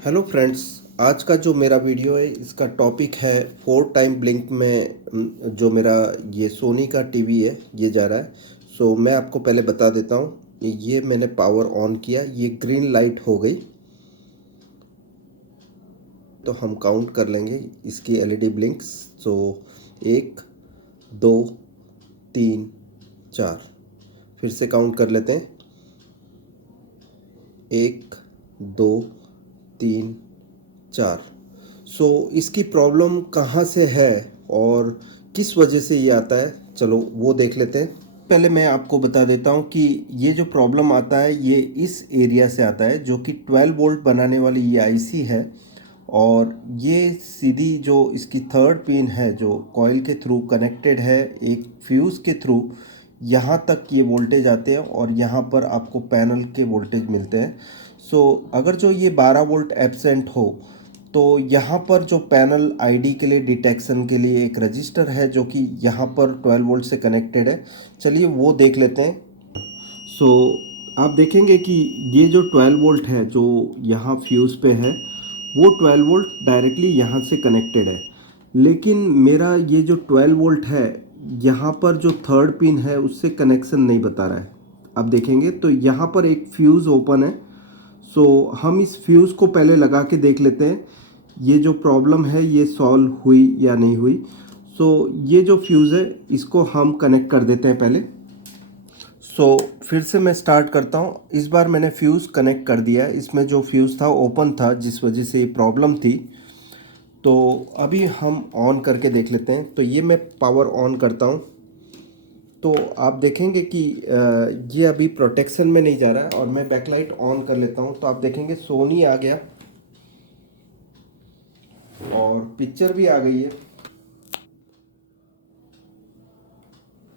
Hello friends. आज का जो मेरा वीडियो है इसका टॉपिक है 4 टाइम ब्लिंक में जो मेरा ये सोनी का टीवी है ये जा रहा है। मैं आपको पहले बता देता हूँ। ये मैंने पावर ऑन किया, ये ग्रीन लाइट हो गई तो हम काउंट कर लेंगे इसकी एलईडी ब्लिंक्स। 1 2 3 4, फिर से काउंट कर लेते हैं। 1 2 3 4। इसकी प्रॉब्लम कहाँ से है और किस वजह से ये आता है, चलो वो देख लेते हैं। पहले मैं आपको बता देता हूँ कि ये जो प्रॉब्लम आता है ये इस एरिया से आता है, जो कि 12 वोल्ट बनाने वाली ये आईसी है। और ये सीधी जो इसकी थर्ड पिन है जो कॉइल के थ्रू कनेक्टेड है एक फ्यूज़ के थ्रू, यहाँ तक ये वोल्टेज आते हैं और यहाँ पर आपको पैनल के वोल्टेज मिलते हैं। अगर जो ये 12 वोल्ट एब्सेंट हो तो यहाँ पर जो पैनल आईडी के लिए डिटेक्शन के लिए एक रजिस्टर है जो कि यहाँ पर 12 वोल्ट से कनेक्टेड है। चलिए वो देख लेते हैं। सो आप देखेंगे कि ये जो 12 वोल्ट है जो यहाँ फ्यूज़ पे है वो 12 वोल्ट डायरेक्टली यहाँ से कनेक्टेड है। लेकिन मेरा ये जो 12 वोल्ट है यहाँ पर जो थर्ड पिन है उससे कनेक्शन नहीं बता रहा है। आप देखेंगे तो यहाँ पर एक फ्यूज़ ओपन है। हम इस फ्यूज़ को पहले लगा के देख लेते हैं ये जो प्रॉब्लम है ये सॉल्व हुई या नहीं हुई। ये जो फ्यूज़ है इसको हम कनेक्ट कर देते हैं पहले। फिर से मैं स्टार्ट करता हूँ। इस बार मैंने फ्यूज़ कनेक्ट कर दिया है, इसमें जो फ्यूज़ था ओपन था जिस वजह से ये प्रॉब्लम थी। तो अभी हम ऑन करके देख लेते हैं। तो ये मैं पावर ऑन करता हूँ तो आप देखेंगे कि ये अभी प्रोटेक्शन में नहीं जा रहा है। और मैं बैकलाइट ऑन कर लेता हूँ तो आप देखेंगे सोनी आ गया और पिक्चर भी आ गई है।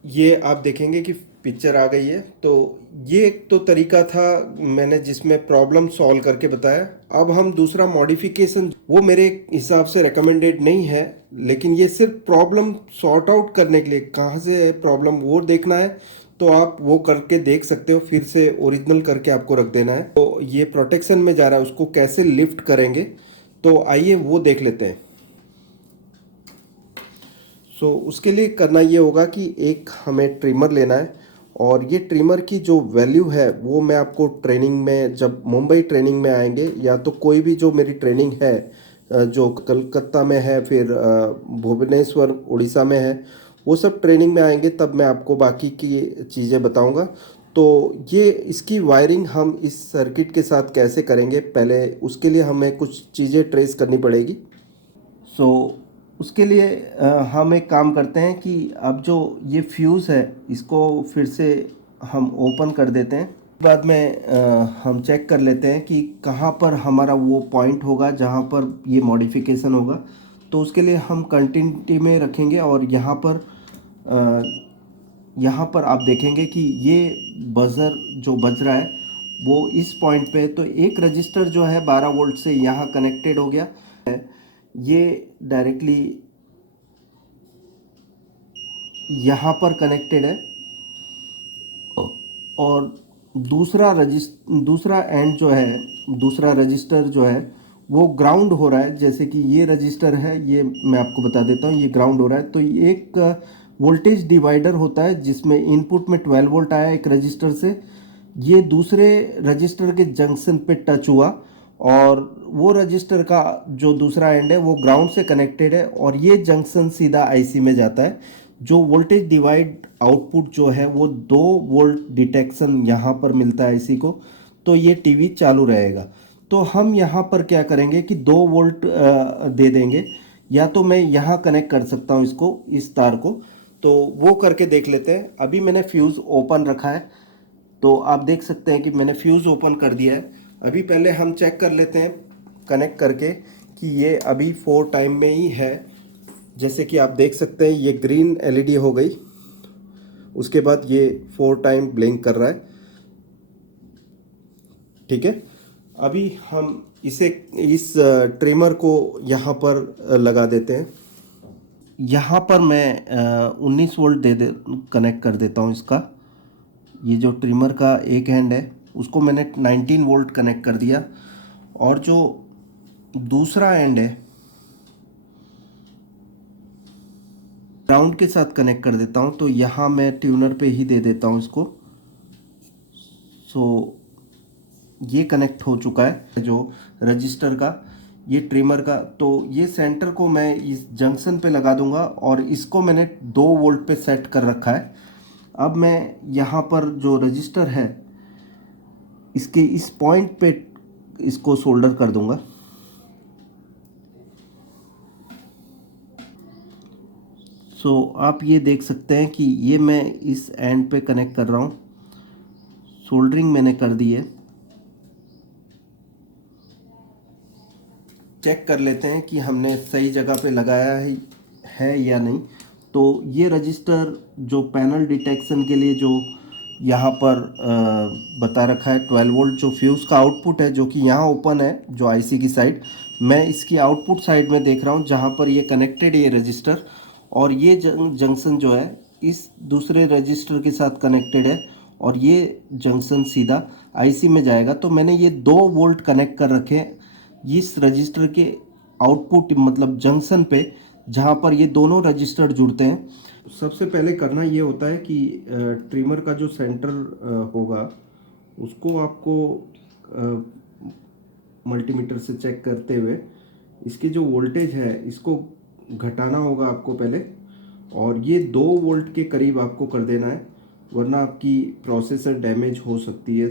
ये आप देखेंगे कि पिक्चर आ गई है। तो ये एक तो तरीका था मैंने जिसमें प्रॉब्लम सॉल्व करके बताया। अब हम दूसरा मॉडिफिकेशन, वो मेरे हिसाब से रेकमेंडेड नहीं है, लेकिन ये सिर्फ प्रॉब्लम सॉर्ट आउट करने के लिए कहाँ से है प्रॉब्लम वो देखना है तो आप वो करके देख सकते हो। फिर से ओरिजिनल करके आपको रख देना है। तो ये प्रोटेक्शन में जा रहा है, उसको कैसे लिफ्ट करेंगे तो आइए वो देख लेते हैं। उसके लिए करना ये होगा कि एक हमें ट्रिमर लेना है। और ये ट्रिमर की जो वैल्यू है वो मैं आपको ट्रेनिंग में, जब मुंबई ट्रेनिंग में आएंगे या तो कोई भी जो मेरी ट्रेनिंग है जो कलकत्ता में है, फिर भुवनेश्वर उड़ीसा में है, वो सब ट्रेनिंग में आएंगे तब मैं आपको बाकी की चीज़ें बताऊंगा। तो ये इसकी वायरिंग हम इस सर्किट के साथ कैसे करेंगे, पहले उसके लिए हमें कुछ चीज़ें ट्रेस करनी पड़ेगी। सो उसके लिए हम एक काम करते हैं कि अब जो ये फ्यूज़ है इसको फिर से हम ओपन कर देते हैं। बाद में हम चेक कर लेते हैं कि कहाँ पर हमारा वो पॉइंट होगा जहाँ पर ये मॉडिफिकेशन होगा। तो उसके लिए हम कंटिन्यूटी में रखेंगे और यहाँ पर आप देखेंगे कि ये बज़र जो बज रहा है वो इस पॉइंट पे। तो एक रजिस्टर जो है 12 वोल्ट से यहाँ कनेक्टेड हो गया है, ये डायरेक्टली यहाँ पर कनेक्टेड है। और दूसरा एंड जो है, दूसरा रजिस्टर जो है वो ग्राउंड हो रहा है। जैसे कि ये रजिस्टर है, ये मैं आपको बता देता हूँ, ये ग्राउंड हो रहा है। तो ये एक वोल्टेज डिवाइडर होता है जिसमें इनपुट में 12 वोल्ट आया एक रजिस्टर से, ये दूसरे रजिस्टर के जंक्शन पे टच हुआ और वो रजिस्टर का जो दूसरा एंड है वो ग्राउंड से कनेक्टेड है और ये जंक्शन सीधा आईसी में जाता है। जो वोल्टेज डिवाइड आउटपुट जो है वो 2 वोल्ट डिटेक्शन यहाँ पर मिलता है इसी को। तो ये टीवी चालू रहेगा। तो हम यहाँ पर क्या करेंगे कि 2 वोल्ट दे देंगे, या तो मैं यहाँ कनेक्ट कर सकता हूँ इसको, इस तार को। तो वो करके देख लेते हैं। अभी मैंने फ्यूज़ ओपन रखा है तो आप देख सकते हैं कि मैंने फ्यूज़ ओपन कर दिया है। अभी पहले हम चेक कर लेते हैं कनेक्ट करके कि ये अभी 4 टाइम में ही है। जैसे कि आप देख सकते हैं ये ग्रीन एलईडी हो गई, उसके बाद ये 4 टाइम ब्लिंक कर रहा है। ठीक है, अभी हम इसे इस ट्रिमर को यहाँ पर लगा देते हैं। यहाँ पर मैं 19 वोल्ट दे कनेक्ट कर देता हूँ इसका। ये जो ट्रिमर का एक हैंड है उसको मैंने 19 वोल्ट कनेक्ट कर दिया। और जो दूसरा एंड है ग्राउंड के साथ कनेक्ट कर देता हूँ, तो यहाँ मैं ट्यूनर पे ही दे देता हूँ इसको। सो ये कनेक्ट हो चुका है जो रजिस्टर का, ये ट्रिमर का। तो ये सेंटर को मैं इस जंक्शन पे लगा दूंगा और इसको मैंने 2 वोल्ट पे सेट कर रखा है। अब मैं यहाँ पर जो रजिस्टर है इसके इस पॉइंट पे इसको सोल्डर कर दूंगा। आप ये देख सकते हैं कि ये मैं इस एंड पे कनेक्ट कर रहा हूँ, सोल्डरिंग मैंने कर दी है। चेक कर लेते हैं कि हमने सही जगह पे लगाया है या नहीं। तो ये रजिस्टर जो पैनल डिटेक्शन के लिए जो यहाँ पर बता रखा है 12 वोल्ट जो फ्यूज़ का आउटपुट है, जो कि यहाँ ओपन है जो आईसी की साइड, मैं इसकी आउटपुट साइड में देख रहा हूँ जहाँ पर ये कनेक्टेड है ये रजिस्टर, और ये जंक्शन जो है इस दूसरे रजिस्टर के साथ कनेक्टेड है और ये जंक्शन सीधा आईसी में जाएगा। तो मैंने ये 2 वोल्ट कनेक्ट कर रखे हैं इस रजिस्टर के आउटपुट मतलब जंक्शन पे, जहाँ पर ये दोनों रजिस्टर जुड़ते हैं। सबसे पहले करना ये होता है कि ट्रिमर का जो सेंटर होगा उसको आपको मल्टीमीटर से चेक करते हुए इसकी जो वोल्टेज है इसको घटाना होगा आपको पहले, और ये 2 वोल्ट के करीब आपको कर देना है, वरना आपकी प्रोसेसर डैमेज हो सकती है।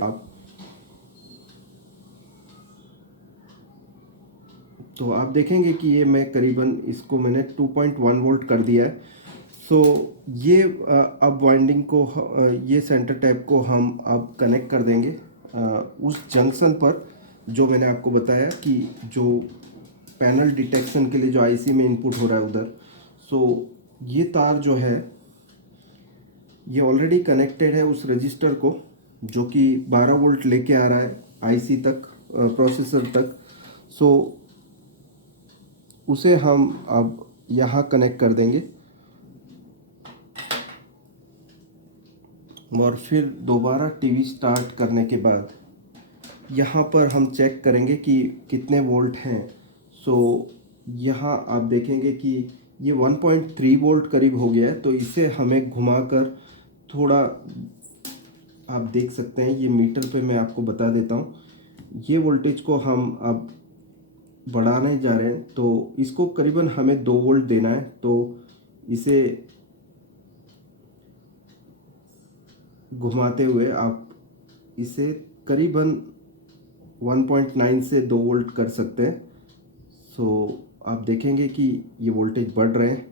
तो आप देखेंगे कि ये मैं करीबन इसको मैंने 2.1 वोल्ट कर दिया है। ये अब वाइंडिंग को ये सेंटर टैप को हम अब कनेक्ट कर देंगे उस जंक्शन पर जो मैंने आपको बताया कि जो पैनल डिटेक्शन के लिए जो आईसी में इनपुट हो रहा है उधर। ये तार जो है ये ऑलरेडी कनेक्टेड है उस रजिस्टर को जो कि 12 वोल्ट लेके आ रहा है आईसी तक, प्रोसेसर तक। उसे हम अब यहाँ कनेक्ट कर देंगे और फिर दोबारा टीवी स्टार्ट करने के बाद यहाँ पर हम चेक करेंगे कि कितने वोल्ट हैं। यहाँ आप देखेंगे कि ये 1.3 वोल्ट करीब हो गया है। तो इसे हमें घुमाकर थोड़ा, आप देख सकते हैं ये मीटर पे मैं आपको बता देता हूँ, ये वोल्टेज को हम अब बढ़ाने जा रहे हैं। तो इसको करीबन हमें 2 वोल्ट देना है। तो इसे घुमाते हुए आप इसे करीबन 1.9 से 2 वोल्ट कर सकते हैं। आप देखेंगे कि ये वोल्टेज बढ़ रहे हैं।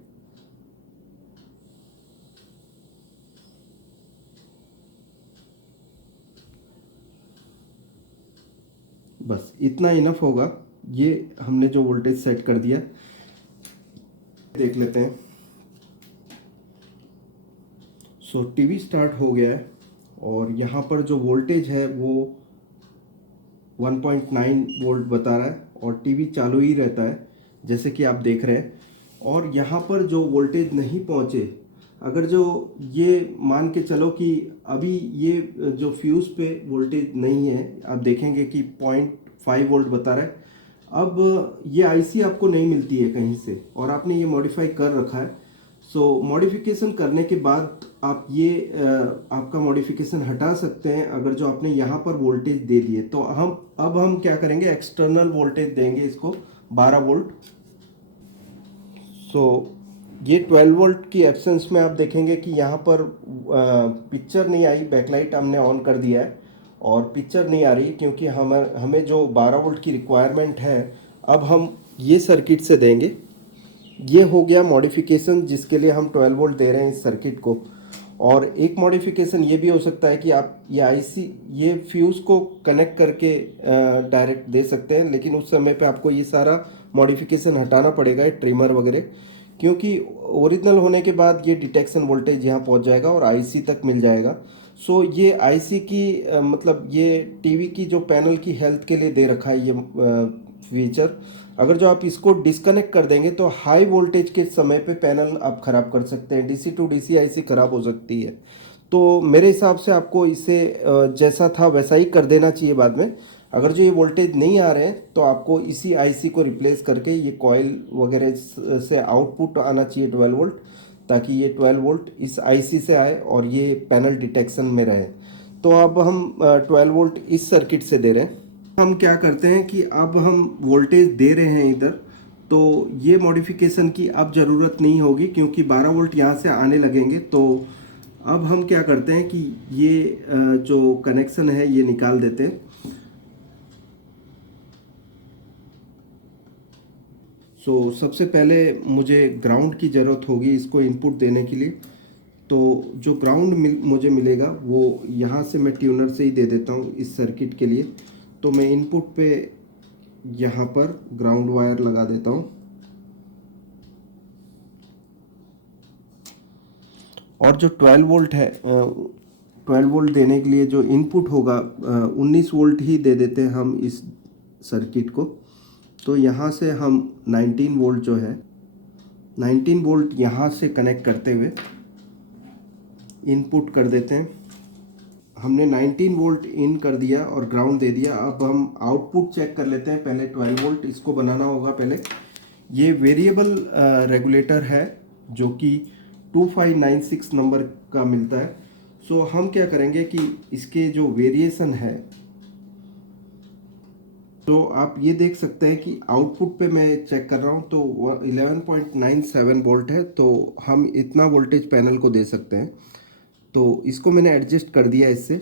बस इतना इनफ होगा, ये हमने जो वोल्टेज सेट कर दिया। देख लेते हैं। टीवी स्टार्ट हो गया है और यहाँ पर जो वोल्टेज है वो 1.9 वोल्ट बता रहा है और टीवी चालू ही रहता है जैसे कि आप देख रहे हैं। और यहाँ पर जो वोल्टेज नहीं पहुँचे, अगर जो ये मान के चलो कि अभी ये जो फ्यूज़ पे वोल्टेज नहीं है, आप देखेंगे कि 0.5 वोल्ट बता रहा है। अब ये आईसी आपको नहीं मिलती है कहीं से और आपने ये मॉडिफाई कर रखा है। मॉडिफिकेशन करने के बाद आप ये आपका मॉडिफिकेशन हटा सकते हैं अगर जो आपने यहाँ पर वोल्टेज दे दिए। तो हम क्या करेंगे, एक्सटर्नल वोल्टेज देंगे इसको 12 वोल्ट। ये 12 वोल्ट की एब्सेंस में आप देखेंगे कि यहाँ पर पिक्चर नहीं आई, बैकलाइट हमने ऑन कर दिया है और पिक्चर नहीं आ रही क्योंकि हमें जो 12 वोल्ट की रिक्वायरमेंट है अब हम ये सर्किट से देंगे। ये हो गया मॉडिफिकेशन जिसके लिए हम 12 वोल्ट दे रहे हैं इस सर्किट को। और एक मॉडिफिकेशन ये भी हो सकता है कि आप ये आईसी ये फ्यूज़ को कनेक्ट करके डायरेक्ट दे सकते हैं, लेकिन उस समय पे आपको ये सारा मॉडिफिकेशन हटाना पड़ेगा, ट्रिमर वगैरह, क्योंकि ओरिजिनल होने के बाद ये डिटेक्शन वोल्टेज यहाँ पहुँच जाएगा और आईसी तक मिल जाएगा। ये आईसी की मतलब ये टीवी की जो पैनल की हेल्थ के लिए दे रखा है ये फीचर। अगर जो आप इसको डिस्कनेक्ट कर देंगे तो हाई वोल्टेज के समय पे पैनल आप ख़राब कर सकते हैं, डीसी टू डीसी आईसी ख़राब हो सकती है। तो मेरे हिसाब से आपको इसे जैसा था वैसा ही कर देना चाहिए बाद में। अगर जो ये वोल्टेज नहीं आ रहे हैं तो आपको इसी आईसी को रिप्लेस करके ये कॉइल वगैरह से आउटपुट आना चाहिए 12 वोल्ट, ताकि ये 12 वोल्ट इस आईसी से आए और ये पैनल डिटेक्शन में रहे। तो अब हम 12 वोल्ट इस सर्किट से दे रहे हैं। हम क्या करते हैं कि अब हम वोल्टेज दे रहे हैं इधर, तो ये मॉडिफिकेशन की अब ज़रूरत नहीं होगी क्योंकि 12 वोल्ट यहाँ से आने लगेंगे। तो अब हम क्या करते हैं कि ये जो कनेक्शन है ये निकाल देते हैं। सबसे पहले मुझे ग्राउंड की ज़रूरत होगी इसको इनपुट देने के लिए। तो जो ग्राउंड मुझे मिलेगा वो यहाँ से मैं ट्यूनर से ही दे देता हूँ इस सर्किट के लिए। तो मैं इनपुट पे यहाँ पर ग्राउंड वायर लगा देता हूँ और जो 12 वोल्ट है 12 वोल्ट देने के लिए जो इनपुट होगा 19 वोल्ट ही दे देते हैं हम इस सर्किट को। तो यहाँ से हम 19 वोल्ट जो है 19 वोल्ट यहाँ से कनेक्ट करते हुए इनपुट कर देते हैं। हमने 19 वोल्ट इन कर दिया और ग्राउंड दे दिया। अब हम आउटपुट चेक कर लेते हैं। पहले 12 वोल्ट इसको बनाना होगा। पहले ये वेरिएबल रेगुलेटर है जो कि 2596 नंबर का मिलता है। हम क्या करेंगे कि इसके जो वेरिएशन है, तो आप ये देख सकते हैं कि आउटपुट पे मैं चेक कर रहा हूँ तो 11.97 वोल्ट है। तो हम इतना वोल्टेज पैनल को दे सकते हैं। तो इसको मैंने एडजस्ट कर दिया इससे।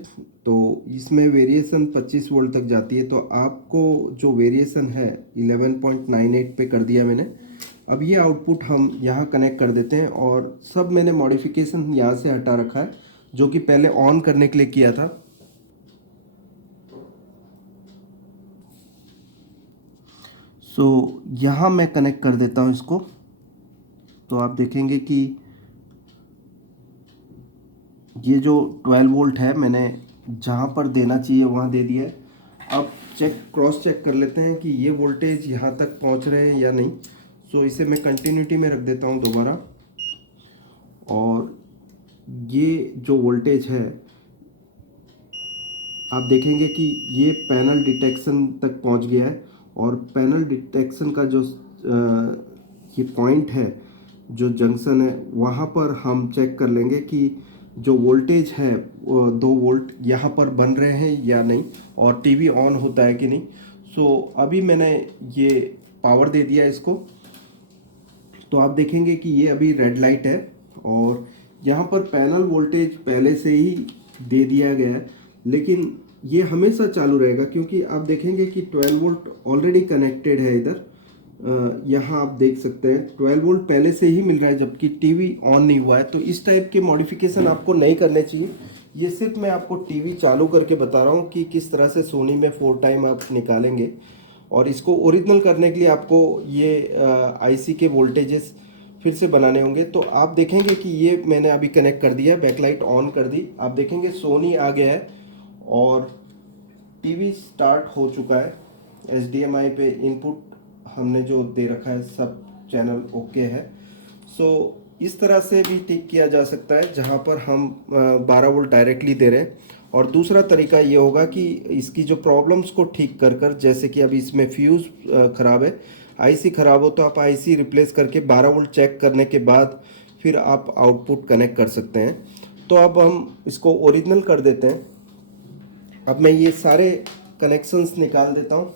तो इसमें वेरिएशन 25 वोल्ट तक जाती है। तो आपको जो वेरिएशन है 11.98 पे कर दिया मैंने। अब ये आउटपुट हम यहाँ कनेक्ट कर देते हैं और सब मैंने मॉडिफिकेशन यहाँ से हटा रखा है जो कि पहले ऑन करने के लिए किया था। यहाँ मैं कनेक्ट कर देता हूँ इसको। तो आप देखेंगे कि ये जो 12 वोल्ट है मैंने जहाँ पर देना चाहिए वहाँ दे दिया है। अब क्रॉस चेक कर लेते हैं कि ये वोल्टेज यहाँ तक पहुँच रहे हैं या नहीं। इसे मैं कंटिन्यूटी में रख देता हूँ दोबारा। और ये जो वोल्टेज है आप देखेंगे कि ये पैनल डिटेक्शन तक पहुँच गया है। और पैनल डिटेक्शन का जो ये पॉइंट है, जो जंक्शन है, वहाँ पर हम चेक कर लेंगे कि जो वोल्टेज है 2 वोल्ट यहाँ पर बन रहे हैं या नहीं और टीवी ऑन होता है कि नहीं। अभी मैंने ये पावर दे दिया इसको। तो आप देखेंगे कि ये अभी रेड लाइट है और यहाँ पर पैनल वोल्टेज पहले से ही दे दिया गया है, लेकिन ये हमेशा चालू रहेगा क्योंकि आप देखेंगे कि 12 वोल्ट ऑलरेडी कनेक्टेड है इधर। यहाँ आप देख सकते हैं 12 वोल्ट पहले से ही मिल रहा है जबकि टीवी ऑन नहीं हुआ है। तो इस टाइप के मॉडिफिकेशन आपको नहीं करने चाहिए। ये सिर्फ मैं आपको टीवी चालू करके बता रहा हूँ कि किस तरह से सोनी में 4 टाइम आप निकालेंगे। और इसको ओरिजिनल करने के लिए आपको ये आईसी के वोल्टेजेस फिर से बनाने होंगे। तो आप देखेंगे कि ये मैंने अभी कनेक्ट कर दिया, बैकलाइट ऑन कर दी। आप देखेंगे सोनी आ गया है और टीवी स्टार्ट हो चुका है। HDMI पे इनपुट हमने जो दे रखा है सब चैनल ओके है। इस तरह से भी ठीक किया जा सकता है जहाँ पर हम 12 वोल्ट डायरेक्टली दे रहे हैं। और दूसरा तरीका ये होगा कि इसकी जो प्रॉब्लम्स को ठीक कर जैसे कि अभी इसमें फ्यूज़ ख़राब है, आईसी ख़राब हो, तो आप आईसी रिप्लेस करके 12 वोल्ट चेक करने के बाद फिर आप आउटपुट कनेक्ट कर सकते हैं। तो अब हम इसको ओरिजिनल कर देते हैं। अब मैं ये सारे कनेक्शंस निकाल देता हूँ।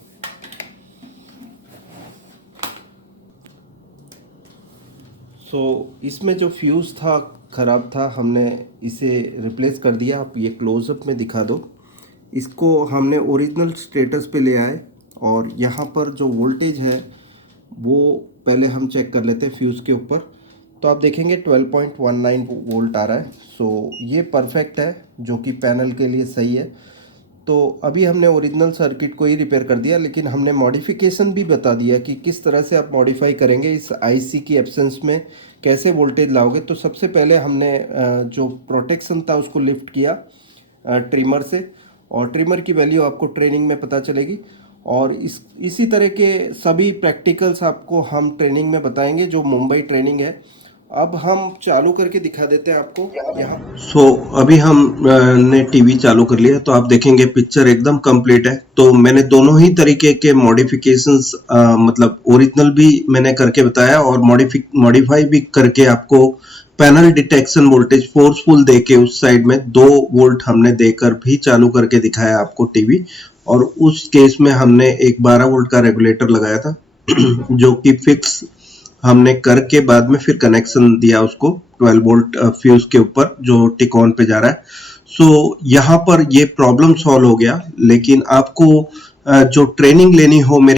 इसमें जो फ्यूज़ था ख़राब था, हमने इसे रिप्लेस कर दिया। आप ये क्लोज़अप में दिखा दो। इसको हमने ओरिजिनल स्टेटस पे ले आए और यहाँ पर जो वोल्टेज है वो पहले हम चेक कर लेते हैं फ्यूज़ के ऊपर। तो आप देखेंगे 12.19 वोल्ट आ रहा है। ये परफेक्ट है जो कि पैनल के लिए सही है। तो अभी हमने ओरिजिनल सर्किट को ही रिपेयर कर दिया, लेकिन हमने मॉडिफिकेशन भी बता दिया कि किस तरह से आप मॉडिफाई करेंगे इस आईसी की एब्सेंस में, कैसे वोल्टेज लाओगे। तो सबसे पहले हमने जो प्रोटेक्शन था उसको लिफ्ट किया ट्रिमर से, और ट्रिमर की वैल्यू आपको ट्रेनिंग में पता चलेगी। और इसी तरह के सभी प्रैक्टिकल्स आपको हम ट्रेनिंग में बताएंगे जो मुंबई ट्रेनिंग है। अब हम चालू करके दिखा देते हैं आपको यहाँ। अभी हम ने टीवी चालू कर लिया, तो आप देखेंगे पिक्चर एकदम कंप्लीट है। तो मैंने दोनों ही तरीके के मॉडिफिकेशंस मतलब ओरिजिनल भी मैंने करके बताया और मॉडिफाई भी करके आपको पैनल डिटेक्शन वोल्टेज फोर्सफुल देके उस साइड में 2 वोल्ट हमने देकर भी चालू करके दिखाया आपको टीवी। और उस केस में हमने एक 12 वोल्ट का रेगुलेटर लगाया था जो कि फिक्स हमने करके बाद में फिर कनेक्शन दिया उसको 12 वोल्ट फ्यूज के ऊपर जो टिकॉन पे जा रहा है। सो यहाँ पर ये प्रॉब्लम सॉल्व हो गया। लेकिन आपको जो ट्रेनिंग लेनी हो मेरे